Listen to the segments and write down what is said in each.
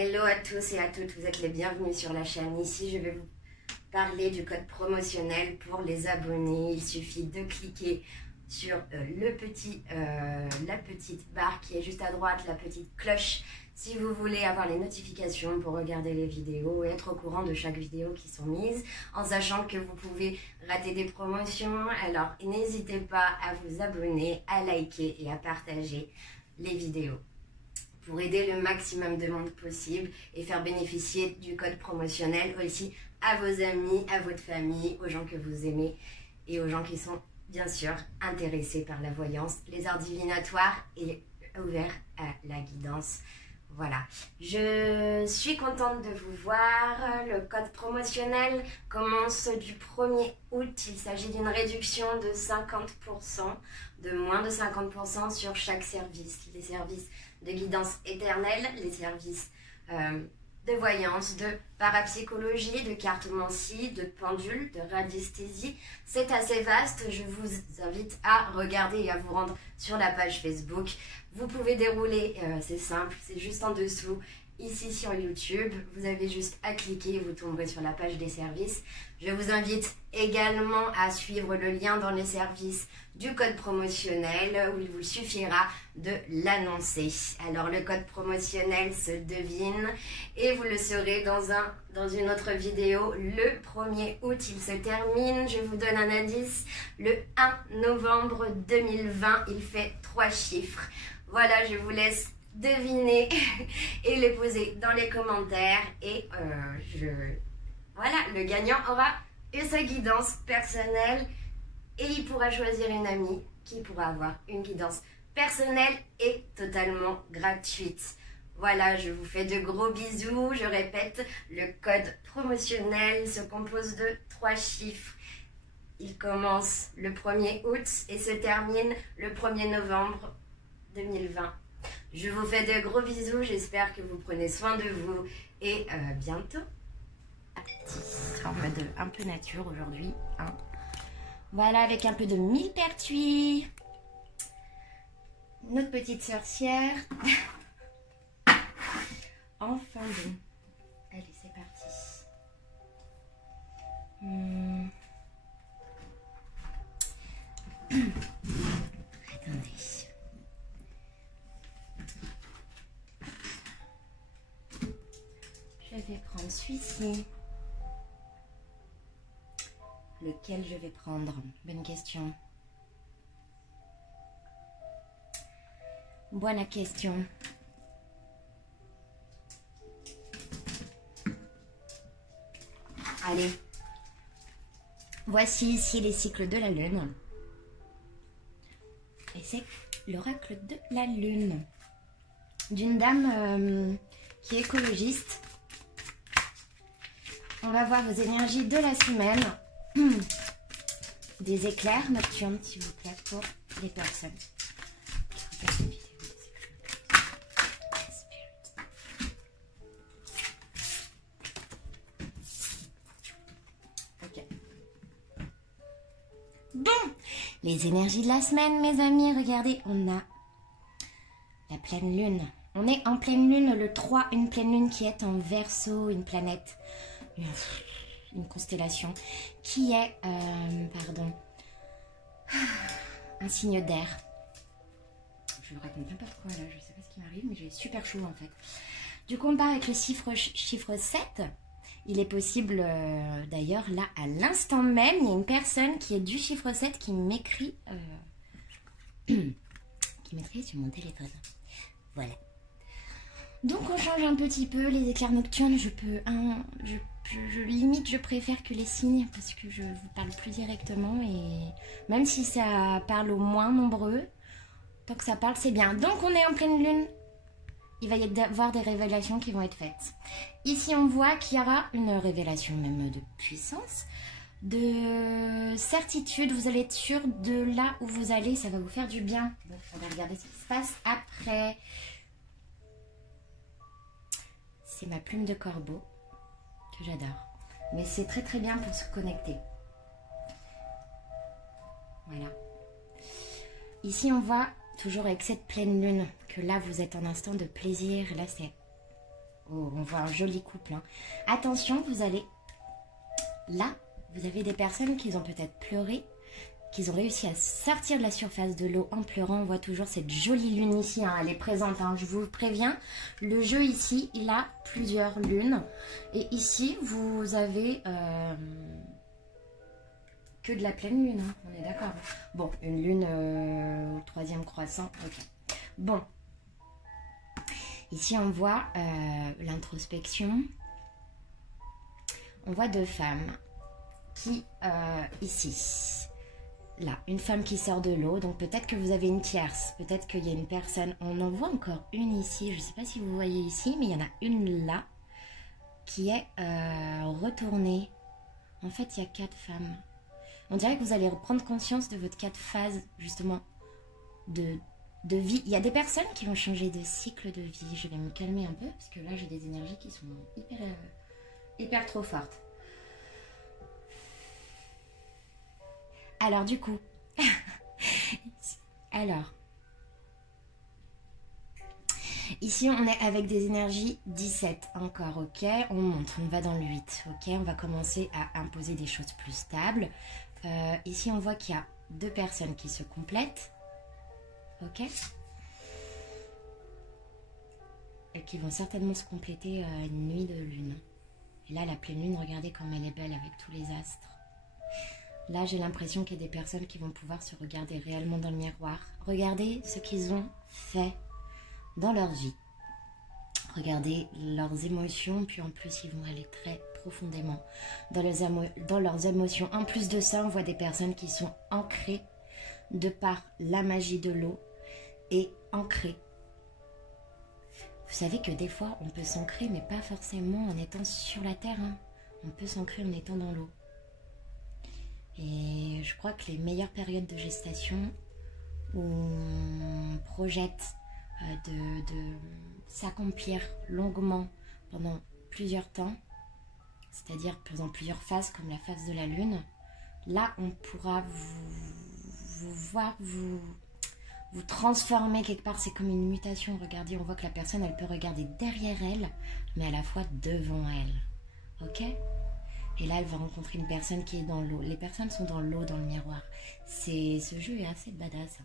Hello à tous et à toutes, vous êtes les bienvenus sur la chaîne. Ici, je vais vous parler du code promotionnel pour les abonnés. Il suffit de cliquer sur la petite barre qui est juste à droite, la petite cloche, si vous voulez avoir les notifications pour regarder les vidéos et être au courant de chaque vidéo qui sont mises, en sachant que vous pouvez rater des promotions. Alors, n'hésitez pas à vous abonner, à liker et à partager les vidéos, pour aider le maximum de monde possible et faire bénéficier du code promotionnel aussi à vos amis, à votre famille, aux gens que vous aimez et aux gens qui sont bien sûr intéressés par la voyance, les arts divinatoires et ouverts à la guidance. Voilà, je suis contente de vous voir. Le code promotionnel commence du 1er août. Il s'agit d'une réduction de 50%, de moins de 50% sur chaque service. Les services de guidance éternelle, les services de voyance, de parapsychologie, de cartomancie, de pendule, de radiesthésie. C'est assez vaste. Je vous invite à regarder et à vous rendre sur la page Facebook. Vous pouvez dérouler, c'est simple, c'est juste en dessous, ici sur YouTube. Vous avez juste à cliquer et vous tomberez sur la page des services. Je vous invite également à suivre le lien dans les services du code promotionnel où il vous suffira de l'annoncer. Alors le code promotionnel se devine et vous le saurez dans une autre vidéo. Le 1er août, il se termine. Je vous donne un indice. Le 1 novembre 2020, il fait 3 chiffres. Voilà, je vous laisse deviner et les poser dans les commentaires. Et voilà, le gagnant aura sa guidance personnelle et il pourra choisir une amie qui pourra avoir une guidance personnelle et totalement gratuite. Voilà, je vous fais de gros bisous. Je répète, le code promotionnel se compose de 3 chiffres. Il commence le 1er août et se termine le 1er novembre 2020. Je vous fais de gros bisous. J'espère que vous prenez soin de vous et bientôt. En mode un peu nature aujourd'hui. Hein. Voilà, avec un peu de millepertuis. Notre petite sorcière. Enfin bon. Allez, c'est parti. Attendez. Je vais prendre celui-ci. Lequel je vais prendre? Bonne question. Bonne question. Allez. Voici ici les cycles de la lune. Et c'est l'oracle de la lune. D'une dame qui est écologiste. On va voir vos énergies de la semaine. Des éclairs nocturnes, s'il vous plaît, pour les personnes. Ok. Bon, les énergies de la semaine, mes amis, regardez, on a la pleine lune. On est en pleine lune, le 3, une pleine lune qui est en Verseau, une planète, une constellation qui est, un signe d'air. Je ne raconte n'importe quoi là, je ne sais pas ce qui m'arrive, mais j'ai super chaud en fait. Du coup, on part avec le chiffre 7. Il est possible, d'ailleurs, là, à l'instant même, il y a une personne qui est du chiffre 7 qui m'écrit sur mon téléphone. Voilà. Donc, on change un petit peu les éclairs nocturnes. Limite, je préfère que les signes parce que je vous parle plus directement et même si ça parle au moins nombreux, tant que ça parle, c'est bien. Donc, on est en pleine lune. Il va y avoir des révélations qui vont être faites. Ici, on voit qu'il y aura une révélation même de puissance, de certitude. Vous allez être sûr de là où vous allez. Ça va vous faire du bien. Donc, on va regarder ce qui se passe après. C'est ma plume de corbeau que j'adore. Mais c'est très très bien pour se connecter. Voilà. Ici, on voit toujours avec cette pleine lune que là, vous êtes en instant de plaisir. Là, c'est Oh, on voit un joli couple. Hein. Attention, vous allez... Là, vous avez des personnes qui ont peut-être pleuré, qui ont réussi à sortir de la surface de l'eau en pleurant. On voit toujours cette jolie lune ici, hein, elle est présente, hein, je vous préviens. Le jeu ici, il a plusieurs lunes. Et ici, vous avez que de la pleine lune, hein, on est d'accord. Bon, une lune au 3e croissant, ok. Bon, ici on voit l'introspection. On voit deux femmes qui, ici... Là, une femme qui sort de l'eau, donc peut-être que vous avez une tierce, peut-être qu'il y a une personne, on en voit encore une ici, je ne sais pas si vous voyez ici, mais il y en a une là, qui est retournée. En fait, il y a 4 femmes. On dirait que vous allez prendre conscience de votre 4 phases, justement, de vie. Il y a des personnes qui vont changer de cycle de vie. Je vais me calmer un peu, parce que là, j'ai des énergies qui sont hyper trop fortes. Alors du coup, ici on est avec des énergies 17 encore, ok. On monte, on va dans le 8, ok. On va commencer à imposer des choses plus stables. Ici on voit qu'il y a 2 personnes qui se complètent, ok. Et qui vont certainement se compléter une nuit de lune. Et là la pleine lune, regardez comme elle est belle avec tous les astres. Là, j'ai l'impression qu'il y a des personnes qui vont pouvoir se regarder réellement dans le miroir. Regardez ce qu'ils ont fait dans leur vie. Regardez leurs émotions, puis en plus, ils vont aller très profondément dans leurs émotions. En plus de ça, on voit des personnes qui sont ancrées de par la magie de l'eau et ancrées. Vous savez que des fois, on peut s'ancrer, mais pas forcément en étant sur la terre. Hein. On peut s'ancrer en étant dans l'eau. Et je crois que les meilleures périodes de gestation où on projette de s'accomplir longuement pendant plusieurs temps, c'est-à-dire pendant plusieurs phases comme la phase de la lune, là on pourra vous voir, vous transformer quelque part. C'est comme une mutation. Regardez, on voit que la personne elle peut regarder derrière elle, mais à la fois devant elle. Ok ? Et là, elle va rencontrer une personne qui est dans l'eau. Les personnes sont dans l'eau, dans le miroir. Ce jeu est assez badass. Hein.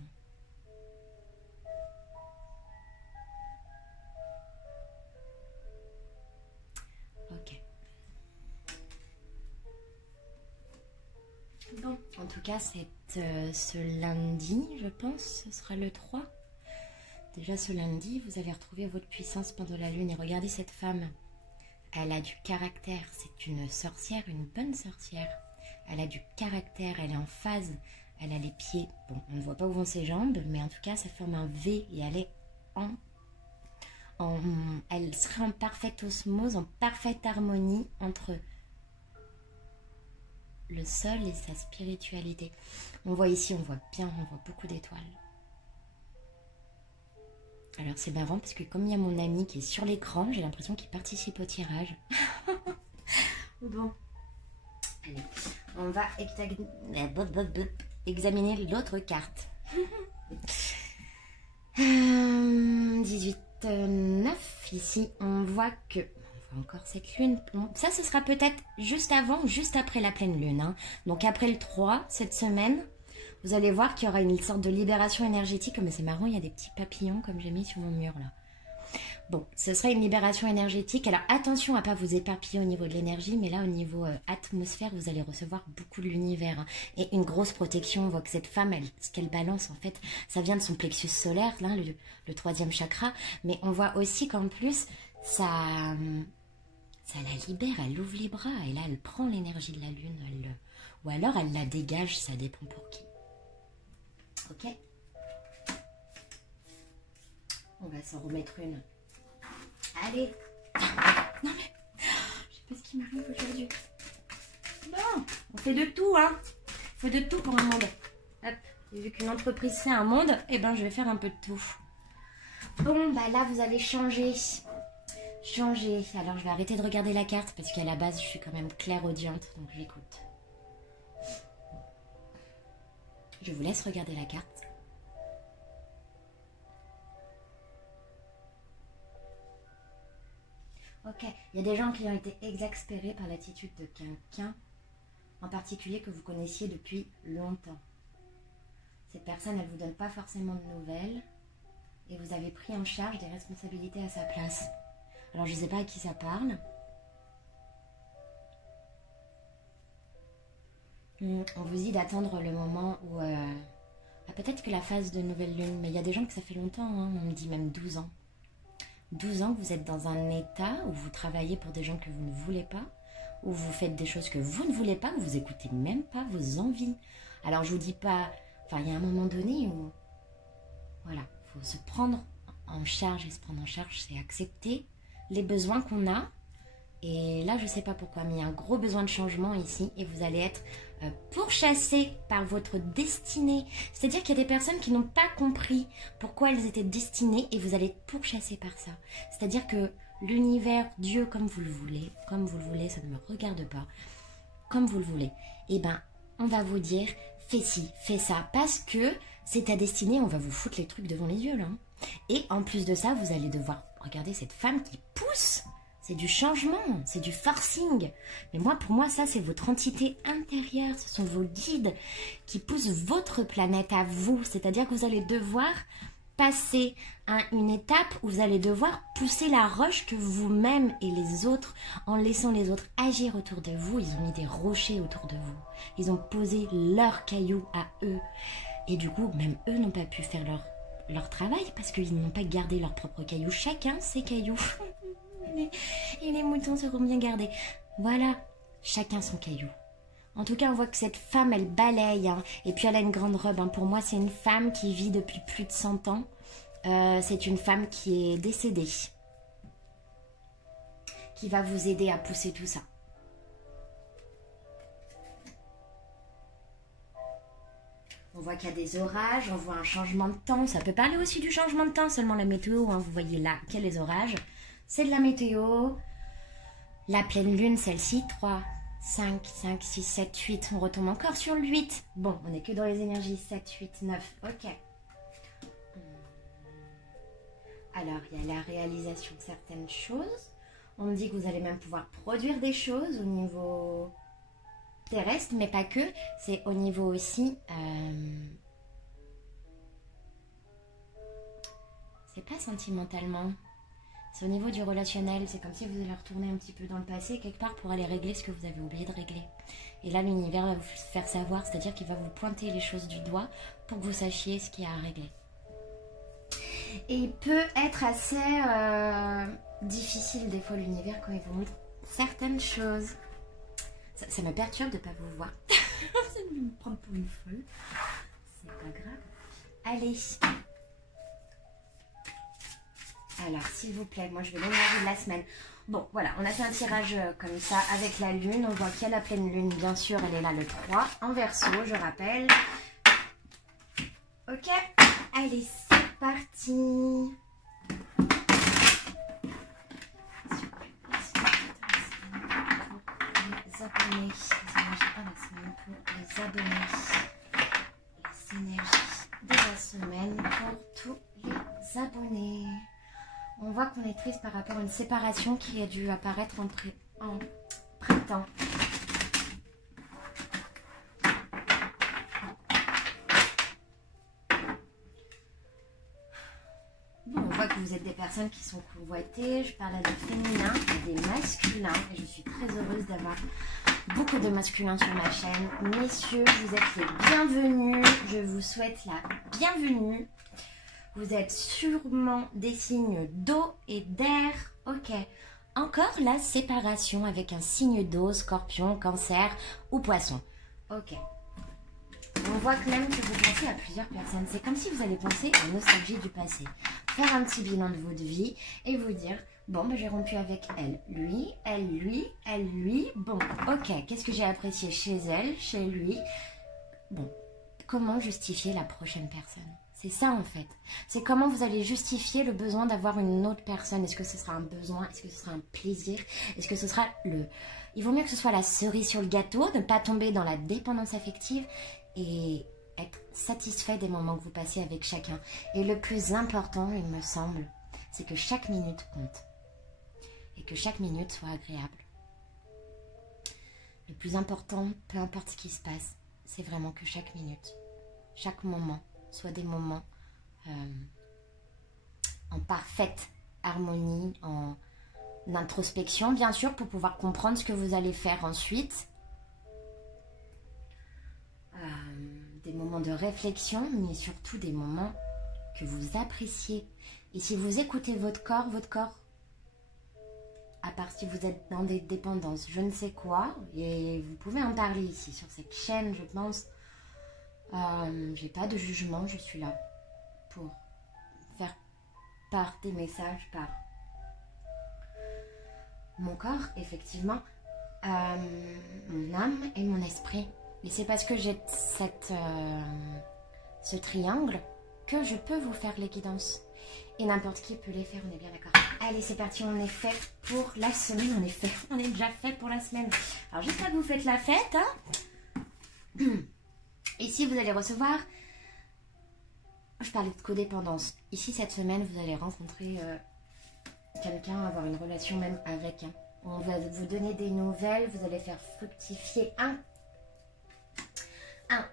Ok. Bon, en tout cas, c'est ce lundi, je pense, ce sera le 3. Déjà ce lundi, vous allez retrouver votre puissance pendant la lune. Et regardez cette femme. Elle a du caractère, c'est une sorcière, une bonne sorcière. Elle a du caractère, elle est en phase, elle a les pieds. Bon, on ne voit pas où vont ses jambes, mais en tout cas, ça forme un V et elle est elle serait en parfaite osmose, en parfaite harmonie entre le sol et sa spiritualité. On voit ici, on voit beaucoup d'étoiles. Alors c'est marrant parce que comme il y a mon ami qui est sur l'écran, j'ai l'impression qu'il participe au tirage. Bon, allez, on va examiner l'autre carte. 18, 9, ici on voit que... On voit encore cette lune. Ça, ce sera peut-être juste avant ou juste après la pleine lune. Hein. Donc après le 3, cette semaine... Vous allez voir qu'il y aura une sorte de libération énergétique. Mais c'est marrant, il y a des petits papillons comme j'ai mis sur mon mur là. Bon, ce serait une libération énergétique. Alors attention à ne pas vous éparpiller au niveau de l'énergie. Mais là, au niveau atmosphère, vous allez recevoir beaucoup de l'univers. Hein, et une grosse protection. On voit que cette femme, ce qu'elle balance, en fait, ça vient de son plexus solaire, là, le 3e chakra. Mais on voit aussi qu'en plus, ça la libère. Elle ouvre les bras. Et là, elle prend l'énergie de la lune. Ou alors, elle la dégage. Ça dépend pour qui. Ok. On va s'en remettre une. Allez. Non mais, je sais pas ce qui m'arrive aujourd'hui. Bon, on fait de tout, hein. On fait de tout pour un monde. Hop. Et vu qu'une entreprise fait un monde, eh ben je vais faire un peu de tout. Bon, bah là vous allez changer. Alors je vais arrêter de regarder la carte parce qu'à la base je suis quand même clairaudiente, donc j'écoute. Je vous laisse regarder la carte. Ok, il y a des gens qui ont été exaspérés par l'attitude de quelqu'un, en particulier que vous connaissiez depuis longtemps. Cette personne, elle ne vous donne pas forcément de nouvelles et vous avez pris en charge des responsabilités à sa place. Alors, je ne sais pas à qui ça parle. On vous dit d'attendre le moment où... peut-être que la phase de nouvelle lune, mais il y a des gens que ça fait longtemps, hein, on me dit même 12 ans. 12 ans que vous êtes dans un état où vous travaillez pour des gens que vous ne voulez pas, où vous faites des choses que vous ne voulez pas, où vous écoutez même pas vos envies. Alors, je vous dis pas... Enfin, il y a un moment donné où... Voilà, il faut se prendre en charge, et se prendre en charge, c'est accepter les besoins qu'on a. Et là, je ne sais pas pourquoi, mais il y a un gros besoin de changement ici et vous allez être pourchassés par votre destinée. C'est-à-dire qu'il y a des personnes qui n'ont pas compris pourquoi elles étaient destinées et vous allez être pourchassés par ça. C'est-à-dire que l'univers, Dieu, comme vous le voulez, ça ne me regarde pas, comme vous le voulez, eh ben, on va vous dire, fais ci, fais ça, parce que c'est ta destinée, on va vous foutre les trucs devant les yeux, là. Et en plus de ça, vous allez devoir regarder cette femme qui pousse. C'est du changement, c'est du forcing. Mais moi, pour moi, ça, c'est votre entité intérieure. Ce sont vos guides qui poussent votre planète à vous. C'est-à-dire que vous allez devoir passer à une étape où vous allez devoir pousser la roche que vous-même et les autres, en laissant les autres agir autour de vous. Ils ont mis des rochers autour de vous. Ils ont posé leurs cailloux à eux. Et du coup, même eux n'ont pas pu faire leur travail parce qu'ils n'ont pas gardé leurs propres cailloux. Chacun ses cailloux. Et les moutons seront bien gardés. Voilà, chacun son caillou. En tout cas, on voit que cette femme, elle balaye. Hein, et puis, elle a une grande robe. Hein. Pour moi, c'est une femme qui vit depuis plus de 100 ans. C'est une femme qui est décédée. Qui va vous aider à pousser tout ça. On voit qu'il y a des orages, on voit un changement de temps. Ça peut parler aussi du changement de temps, seulement la météo. Hein, vous voyez là qu'il y a les orages. C'est de la météo. La pleine lune, celle-ci, 3, 5, 6, 7, 8. On retombe encore sur le 8. Bon, on n'est que dans les énergies 7, 8, 9. Ok. Alors, il y a la réalisation de certaines choses. On me dit que vous allez même pouvoir produire des choses au niveau terrestre, mais pas que. C'est au niveau aussi... c'est pas sentimentalement... C'est au niveau du relationnel, c'est comme si vous allez retourner un petit peu dans le passé, quelque part, pour aller régler ce que vous avez oublié de régler. Et là, l'univers va vous faire savoir, c'est-à-dire qu'il va vous pointer les choses du doigt pour que vous sachiez ce qu'il y a à régler. Et il peut être assez difficile, des fois, l'univers, quand il vous montre certaines choses. Ça me perturbe de ne pas vous voir. Ça me prend pour une folle. C'est pas grave. Allez. Alors, s'il vous plaît, moi je vais l'énergie de la semaine. Bon, voilà, on a fait un tirage comme ça avec la lune. On voit qu'il y a la pleine lune, bien sûr, elle est là le 3, en verso, je rappelle. Ok, allez, c'est parti. Les abonnés, les énergies de la semaine pour les abonnés. Les énergies de la semaine pour tous les abonnés. On voit qu'on est triste par rapport à une séparation qui a dû apparaître en printemps. Bon, on voit que vous êtes des personnes qui sont convoitées. Je parle à des féminins et des masculins. Et je suis très heureuse d'avoir beaucoup de masculins sur ma chaîne. Messieurs, vous êtes les bienvenus. Je vous souhaite la bienvenue. Vous êtes sûrement des signes d'eau et d'air. Ok. Encore la séparation avec un signe d'eau, scorpion, cancer ou poisson. Ok. On voit que même que vous pensez à plusieurs personnes. C'est comme si vous allez penser à la nostalgie du passé. Faire un petit bilan de votre vie et vous dire, bon, ben, j'ai rompu avec elle. Lui, elle, lui, elle, lui. Bon, ok. Qu'est-ce que j'ai apprécié chez elle, chez lui? Bon, comment justifier la prochaine personne? C'est ça en fait. C'est comment vous allez justifier le besoin d'avoir une autre personne. Est-ce que ce sera un besoin? Est-ce que ce sera un plaisir? Est-ce que ce sera le... Il vaut mieux que ce soit la cerise sur le gâteau, ne pas tomber dans la dépendance affective et être satisfait des moments que vous passez avec chacun. Et le plus important, il me semble, c'est que chaque minute compte. et que chaque minute soit agréable. Le plus important, peu importe ce qui se passe, c'est vraiment que chaque minute, chaque moment, soit des moments en parfaite harmonie, en introspection, bien sûr, pour pouvoir comprendre ce que vous allez faire ensuite. Des moments de réflexion, mais surtout des moments que vous appréciez. Et si vous écoutez votre corps, à part si vous êtes dans des dépendances, je ne sais quoi, et vous pouvez en parler ici sur cette chaîne, je pense. J'ai pas de jugement, je suis là pour faire part des messages, par mon corps, effectivement, mon âme et mon esprit. Et c'est parce que j'ai ce triangle que je peux vous faire les guidances. Et n'importe qui peut les faire, on est bien d'accord. Allez, c'est parti, on est fait pour la semaine. On est déjà fait pour la semaine. Alors, j'espère que vous faites la fête. Hein. Ici, vous allez recevoir... Je parlais de codépendance. Ici, cette semaine, vous allez rencontrer quelqu'un, avoir une relation même avec. Hein. On va vous donner des nouvelles, vous allez faire fructifier un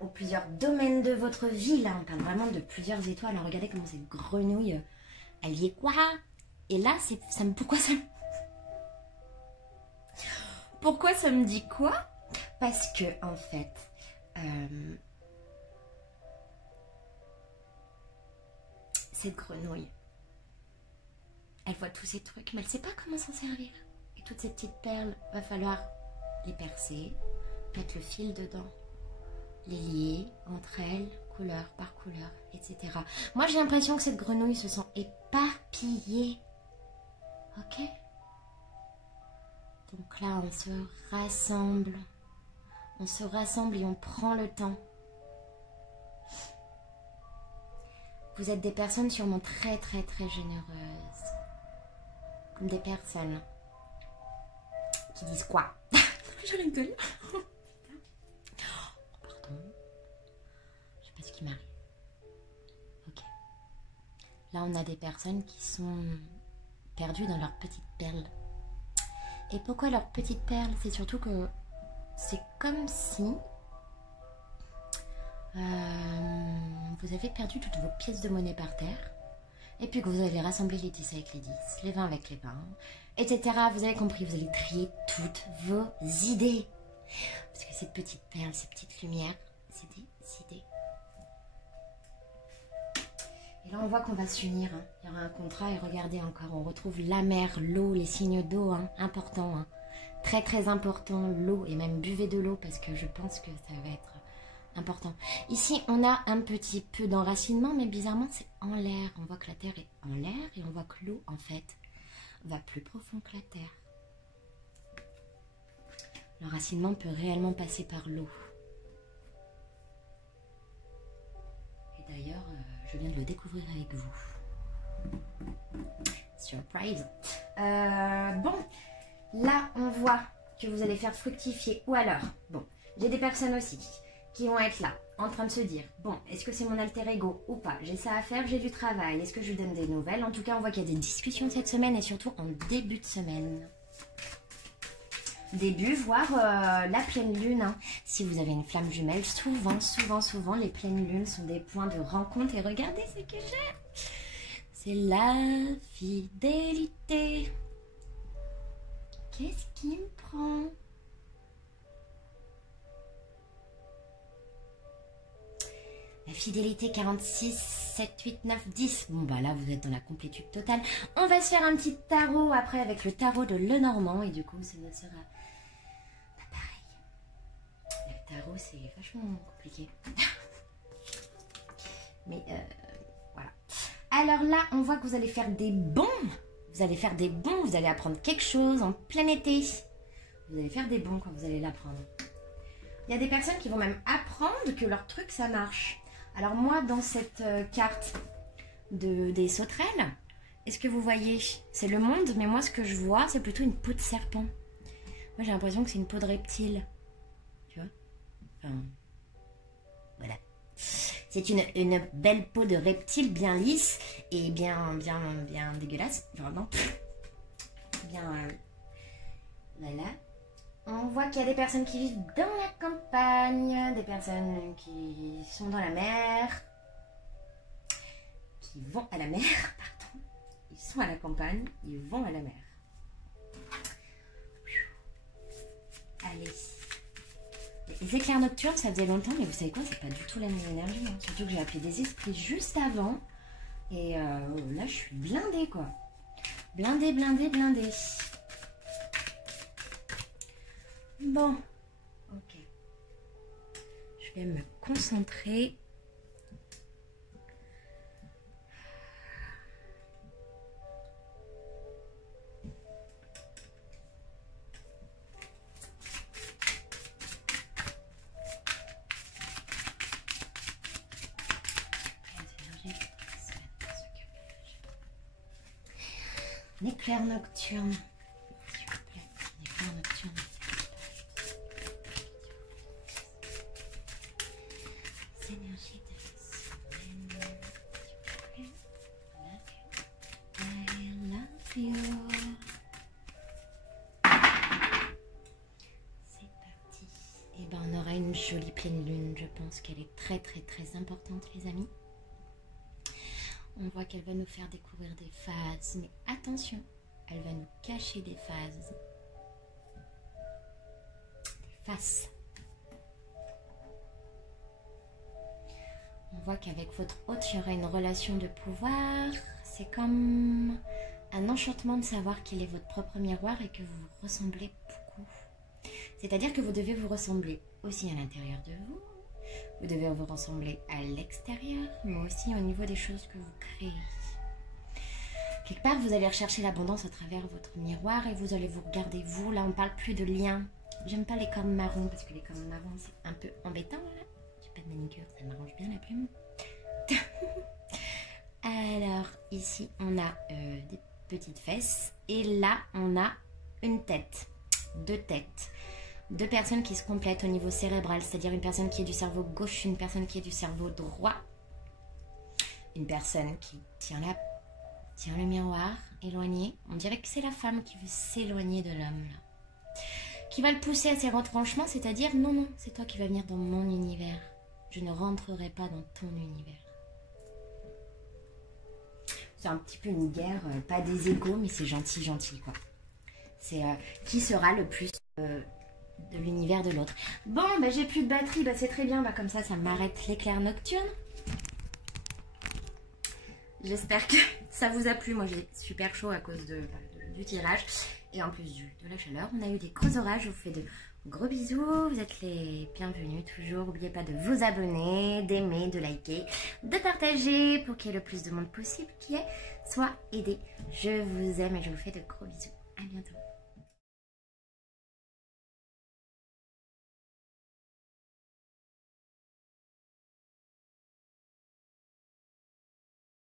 ou plusieurs domaines de votre vie. Là, on parle vraiment de plusieurs étoiles. Alors, regardez comment cette grenouille, elle y est quoi? Et là, pourquoi ça me dit quoi? Parce que, en fait, cette grenouille, elle voit tous ces trucs, mais elle ne sait pas comment s'en servir. Et toutes ces petites perles, va falloir les percer, mettre le fil dedans, les lier entre elles, couleur par couleur, etc. Moi, j'ai l'impression que cette grenouille se sent éparpillée. Ok? Donc là, on se rassemble. On se rassemble et on prend le temps. Vous êtes des personnes sûrement très, très, très généreuses. Comme des personnes qui disent quoi? Je rigole. Pardon. Je sais pas ce qui m'arrive. Ok. Là, on a des personnes qui sont perdues dans leurs petites perles. Et pourquoi leurs petites perles? C'est surtout que c'est comme si vous avez perdu toutes vos pièces de monnaie par terre. Et puis que vous allez rassembler les 10 avec les 10, les 20 avec les 20, etc. Vous avez compris, vous allez trier toutes vos idées. Parce que cette petite perle, ces petites lumières, c'est des idées. Et là, on voit qu'on va s'unir. Hein. Il y aura un contrat et regardez encore, on retrouve la mer, l'eau, les signes d'eau, hein, important. Hein. Très, très important, l'eau. Et même buvez de l'eau parce que je pense que ça va être important. Ici, on a un petit peu d'enracinement, mais bizarrement, c'est en l'air. On voit que la terre est en l'air et on voit que l'eau, en fait, va plus profond que la terre. L'enracinement peut réellement passer par l'eau. Et d'ailleurs, je viens de le découvrir avec vous. Surprise. Bon, là, on voit que vous allez faire fructifier. Ou alors, bon, j'ai des personnes aussi qui vont être là, en train de se dire, bon, est-ce que c'est mon alter ego ou pas? J'ai ça à faire, j'ai du travail, est-ce que je lui donne des nouvelles? En tout cas, on voit qu'il y a des discussions cette semaine et surtout en début de semaine. Début, voire la pleine lune. Hein. Si vous avez une flamme jumelle, souvent, les pleines lunes sont des points de rencontre. Et regardez ce que j'ai. C'est la fidélité. Qu'est-ce qui me prend? La fidélité 46, 7, 8, 9, 10. Bon bah là vous êtes dans la complétude totale. On va se faire un petit tarot après avec le tarot de Lenormand. Et du coup ça ne sera pas pareil. Le tarot c'est vachement compliqué. Mais voilà. Alors là on voit que vous allez faire des bons. Vous allez faire des bons. Vous allez apprendre quelque chose en plein été. Vous allez faire des bons quand vous allez l'apprendre. Il y a des personnes qui vont même apprendre que leur truc ça marche. Alors moi, dans cette carte des sauterelles, est-ce que vous voyez? C'est le monde, mais moi, ce que je vois, c'est plutôt une peau de serpent. Moi, j'ai l'impression que c'est une peau de reptile. Tu vois? Enfin, voilà. C'est une belle peau de reptile bien lisse et bien dégueulasse. Vraiment. bien... voilà. On voit qu'il y a des personnes qui vivent dans la campagne, des personnes qui sont dans la mer, qui vont à la mer, pardon. Ils sont à la campagne, ils vont à la mer. Allez. Les éclairs nocturnes, ça faisait longtemps, mais vous savez quoi, c'est pas du tout la même énergie. Hein. Surtout que j'ai appelé des esprits juste avant. Et là, je suis blindée, quoi. Blindée, blindée, blindée. Bon. Ok. Je vais me concentrer. L'éclair nocturne. S'il vous plaît, l'éclair nocturne. Énergie de la semaine. S'il vous plaît. I love you. C'est parti. Et ben on aura une jolie pleine lune. Je pense qu'elle est très très très importante, les amis. On voit qu'elle va nous faire découvrir des phases, mais attention, elle va nous cacher des phases. Des faces. On voit qu'avec votre hôte, il y aura une relation de pouvoir. C'est comme un enchantement de savoir qu'il est votre propre miroir et que vous vous ressemblez beaucoup. C'est-à-dire que vous devez vous ressembler aussi à l'intérieur de vous. Vous devez vous ressembler à l'extérieur, mais aussi au niveau des choses que vous créez. Quelque part, vous allez rechercher l'abondance à travers votre miroir et vous allez vous regarder vous. Là, on ne parle plus de lien. J'aime pas les cornes marrons parce que les cornes marrons, c'est un peu embêtant. J'ai pas de manicure, ça m'arrange bien la plume. Alors, ici, on a des petites fesses. Et là, on a une tête. Deux têtes. Deux personnes qui se complètent au niveau cérébral, c'est-à-dire une personne qui est du cerveau gauche, une personne qui est du cerveau droit, une personne qui tient le miroir éloigné. On dirait que c'est la femme qui veut s'éloigner de l'homme, qui va le pousser à ses retranchements, c'est-à-dire non, non, c'est toi qui vas venir dans mon univers. Je ne rentrerai pas dans ton univers. C'est un petit peu une guerre, pas des égos, mais c'est gentil, gentil, quoi. C'est qui sera le plus... de l'univers de l'autre. Bon, bah, j'ai plus de batterie, bah, c'est très bien, bah, comme ça m'arrête l'éclair nocturne. J'espère que ça vous a plu. Moi j'ai super chaud à cause du tirage et en plus de la chaleur. On a eu des gros orages, je vous fais de gros bisous, vous êtes les bienvenus toujours. N'oubliez pas de vous abonner, d'aimer, de liker, de partager pour qu'il y ait le plus de monde possible qui soit aidé. Je vous aime et je vous fais de gros bisous. À bientôt.